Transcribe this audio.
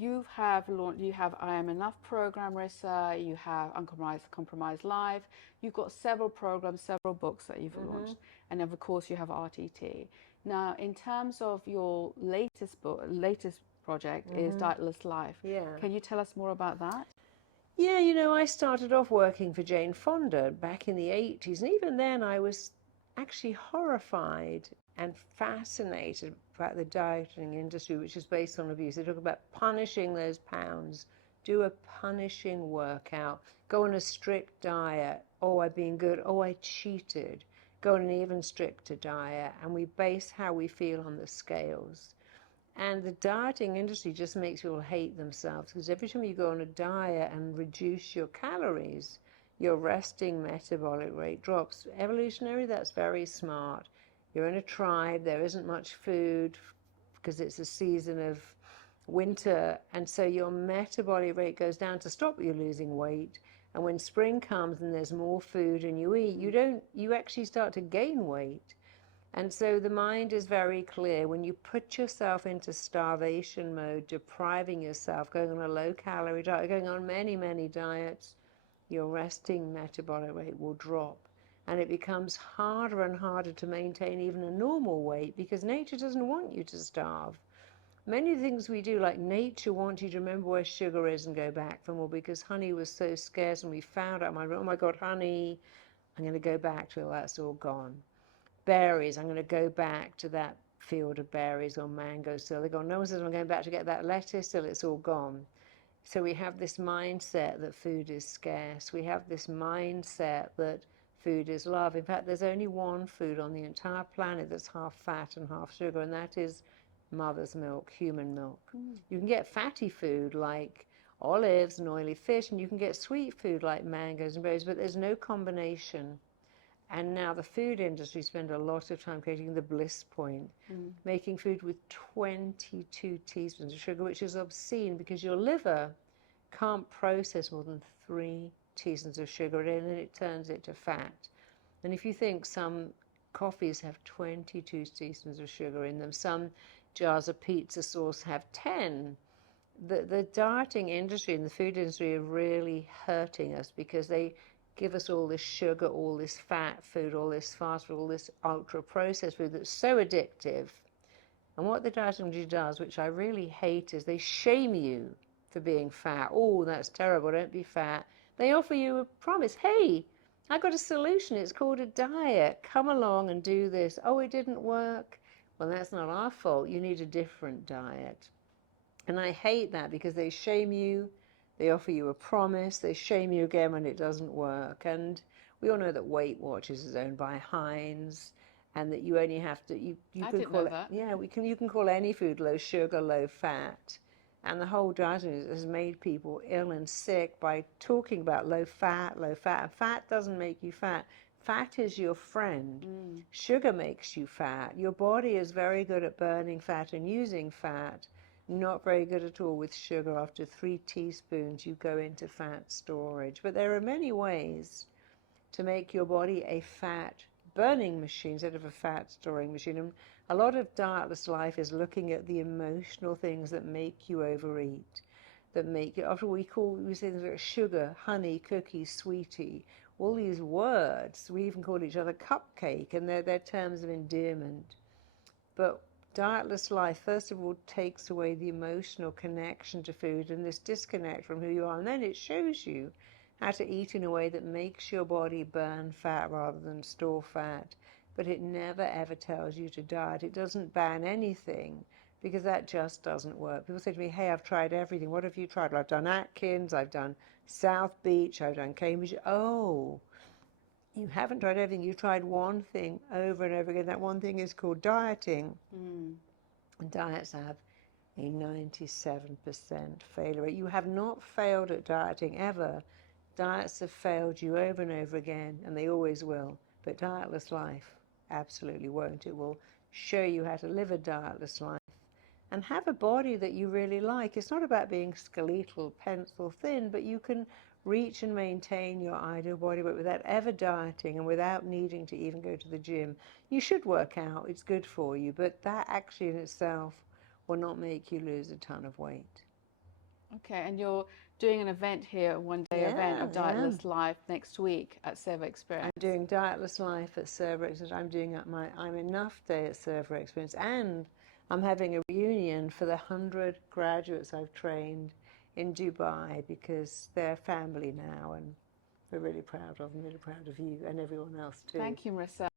you have I Am Enough program, Marissa. You have Uncompromised Life. You've got several programs, several books that you've launched, and of course you have RTT. Now, in terms of your latest project is Dietless Life. Yeah. Can you tell us more about that? Yeah, I started off working for Jane Fonda back in the 80s, and even then I was actually horrified and fascinated about the dieting industry, which is based on abuse. They talk about punishing those pounds, do a punishing workout, go on a strict diet. Oh, I've been good. Oh, I cheated. Go on an even stricter diet, and we base how we feel on the scales. And the dieting industry just makes people hate themselves because every time you go on a diet and reduce your calories, your resting metabolic rate drops. Evolutionary, that's very smart. You're in a tribe, there isn't much food because it's a season of winter, and so your metabolic rate goes down to stop you losing weight. And when spring comes and there's more food and you eat, you actually start to gain weight. And so the mind is very clear. When you put yourself into starvation mode, depriving yourself, going on a low-calorie diet, going on many, many diets, your resting metabolic rate will drop. And it becomes harder and harder to maintain even a normal weight because nature doesn't want you to starve. Many things we do, like nature wants you to remember where sugar is and go back for more because honey was so scarce and we found out, oh my God, honey, I'm going to go back till that's all gone. Berries, I'm going to go back to that field of berries or mangoes till they're gone. No one says I'm going back to get that lettuce till it's all gone. So we have this mindset that food is scarce. We have this mindset that food is love. In fact, there's only one food on the entire planet that's half fat and half sugar, and that is mother's milk, human milk. You can get fatty food like olives and oily fish, and you can get sweet food like mangoes and berries, but there's no combination. And now the food industry spend a lot of time creating the bliss point, making food with 22 teaspoons of sugar, which is obscene because your liver can't process more than 3 teaspoons of sugar in, and it turns it to fat. And if you think some coffees have 22 teaspoons of sugar in them, some jars of pizza sauce have 10. The dieting industry and the food industry are really hurting us because they give us all this sugar, all this fat food, all this fast food, all this ultra-processed food that's so addictive. And what the dieting industry does, which I really hate, is they shame you for being fat. Oh, that's terrible, don't be fat. They offer you a promise. Hey, I got a solution. It's called a diet. Come along and do this. Oh, it didn't work. Well, that's not our fault. You need a different diet. And I hate that because they shame you. They offer you a promise. They shame you again when it doesn't work. And we all know that Weight Watchers is owned by Heinz, and that you only have to you I can didn't call know it that. you can call any food low sugar, low fat. And the whole diet has made people ill and sick by talking about low fat, low fat. And fat doesn't make you fat. Fat is your friend. Sugar makes you fat. Your body is very good at burning fat and using fat. Not very good at all with sugar. After 3 teaspoons, you go into fat storage. But there are many ways to make your body a fat burning machine instead of a fat storing machine. And a lot of dietless life is looking at the emotional things that make you overeat, that make you, after we say things like sugar, honey, cookie, sweetie, all these words. We even call each other cupcake, and they're terms of endearment. But dietless life, first of all, takes away the emotional connection to food and this disconnect from who you are. And then it shows you how to eat in a way that makes your body burn fat rather than store fat. But it never, ever tells you to diet. It doesn't ban anything because that just doesn't work. People say to me, hey, I've tried everything. What have you tried? Well, I've done Atkins, I've done South Beach, I've done Cambridge. Oh, you haven't tried everything. You've tried one thing over and over again. That one thing is called dieting. And diets have a 97% failure rate. You have not failed at dieting ever. Diets have failed you over and over again, and they always will. But dietless life absolutely won't. It will show you how to live a dietless life and have a body that you really like. It's not about being skeletal, pencil thin, but you can reach and maintain your ideal body weight without ever dieting and without needing to even go to the gym. You should work out, it's good for you, but that actually in itself will not make you lose a ton of weight. Okay, and you're doing an event here, a one-day event Yeah, of I am. Dietless Life next week at Servo Experience. I'm doing Dietless Life at Server Experience. I'm doing my I'm Enough Day at Server Experience, and I'm having a reunion for the 100 graduates I've trained in Dubai, because they're family now, and we're really proud of them, really proud of you and everyone else too. Thank you, Marisa.